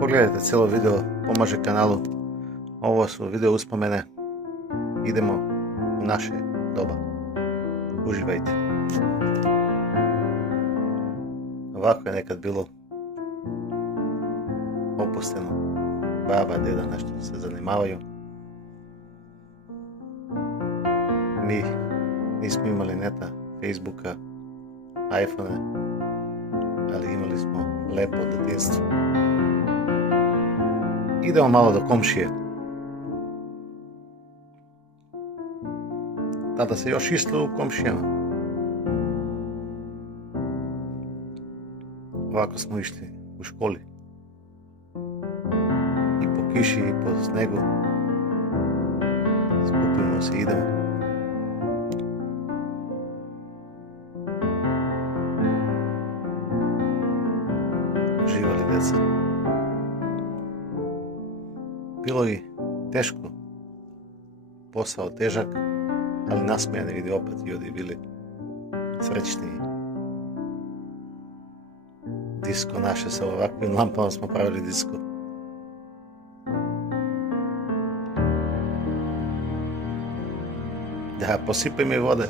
Pogledajte cijelo video, pomaže kanalu. Ovo su video uspomene. Idemo u naše doba. Uživajte. Ovako je nekad bilo opušteno. Baba, deda nešto se zanimavaju. Mi nismo imali neta, Facebooka, iPhone, ali imali smo lepo djetinjstvo. Idemo malo do komšije. Tada se još išlo u komšijama. Ovako smo išli u školi. I po kiši i po snegu. Skupimo se i idemo. Uživali djeca. Bilo je teško. Posao težak, ali nasmijani vidi opet ljudi bili srećni. Disko naše sa ovakvim lampama smo pravili disko. Da, posipaj mi vode.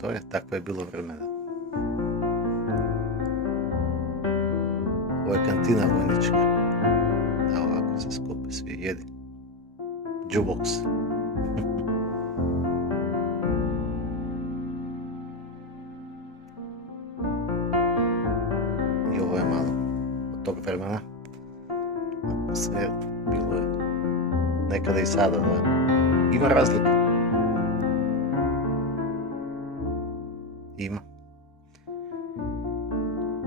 To je, takvo je bilo vremena. Ovo je kantina vojnička. Da, ovako se skupe svi jedi. Jukebox. I ovo je malo od tog vremena. Sve bilo je nekada i sada, da. Ima razlike. Ima.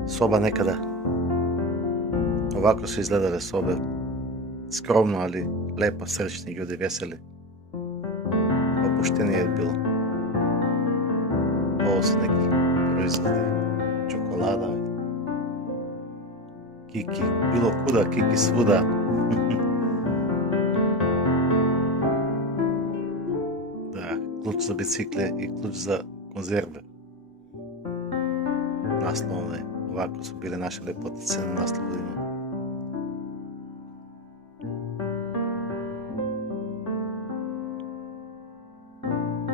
Soba nekada. Ovako su izgledale sobe. Skromno, ali lepo, srećni ljudi, veseli. Opuštenije je bilo. Ovo su neki proizvodi. Čokolada. Kiki. Bilo kuda, kiki svuda. Da, ključ za bicikle i ključ za konzerve. Naslovne. Ovako su bile naše lepotice na naslovima.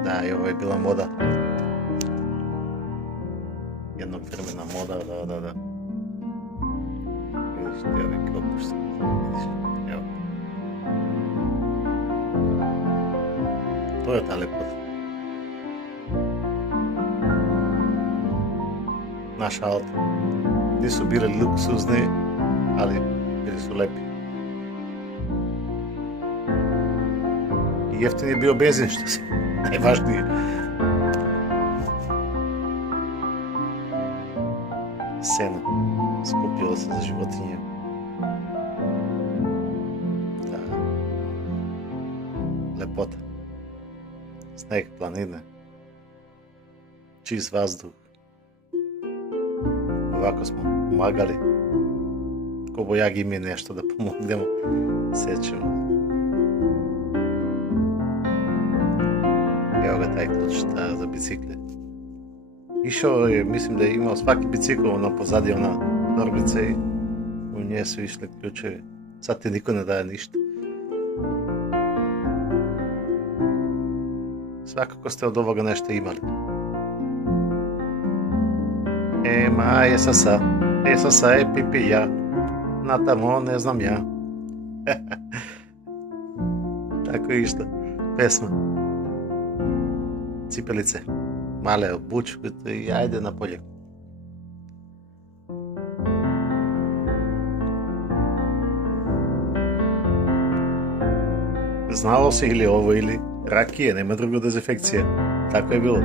Da, i ovo je bila moda. Jednog vremena moda, da. Vidiš, ti ovik opušten. Vidiš, evo. To je ta lepota. Naša auta. Nisu bili luksuzni, ali bili su lepi. I jeftin je bio benzin, što se najvažnije. Seno. Skupljalo se za životinje. Da. Lepota. Sneg, planine. Čist vazduh. Ovako smo pomagali. Ko bojagi mi nešto da pomognemo. Sjećamo. Evo ga taj ključ za bicikle. Išao je, mislim da je imao svaki bicikl, ono pozadi ona torbice i u nje su išli ključevi. Sad ti niko ne daje ništa. Svakako ste od ovoga nešto imali. Sasa, pipi ja. Na tamo ne znam ja. Tako je išlo. Pesma. Cipelice. Male obuć i ajde na polje. Znalo se ili ovo ili rakije, nema drugo dezinfekcije. Tako je bilo.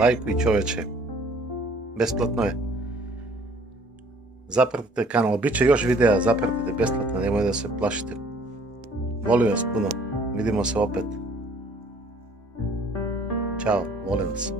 Lajkuj čoveče. Besplatno je. Zapratite kanal, bit će još videa, zapratite besplatno, nemoj da se plašite. Volim vas puno, vidimo se opet. Ćao, volim vas.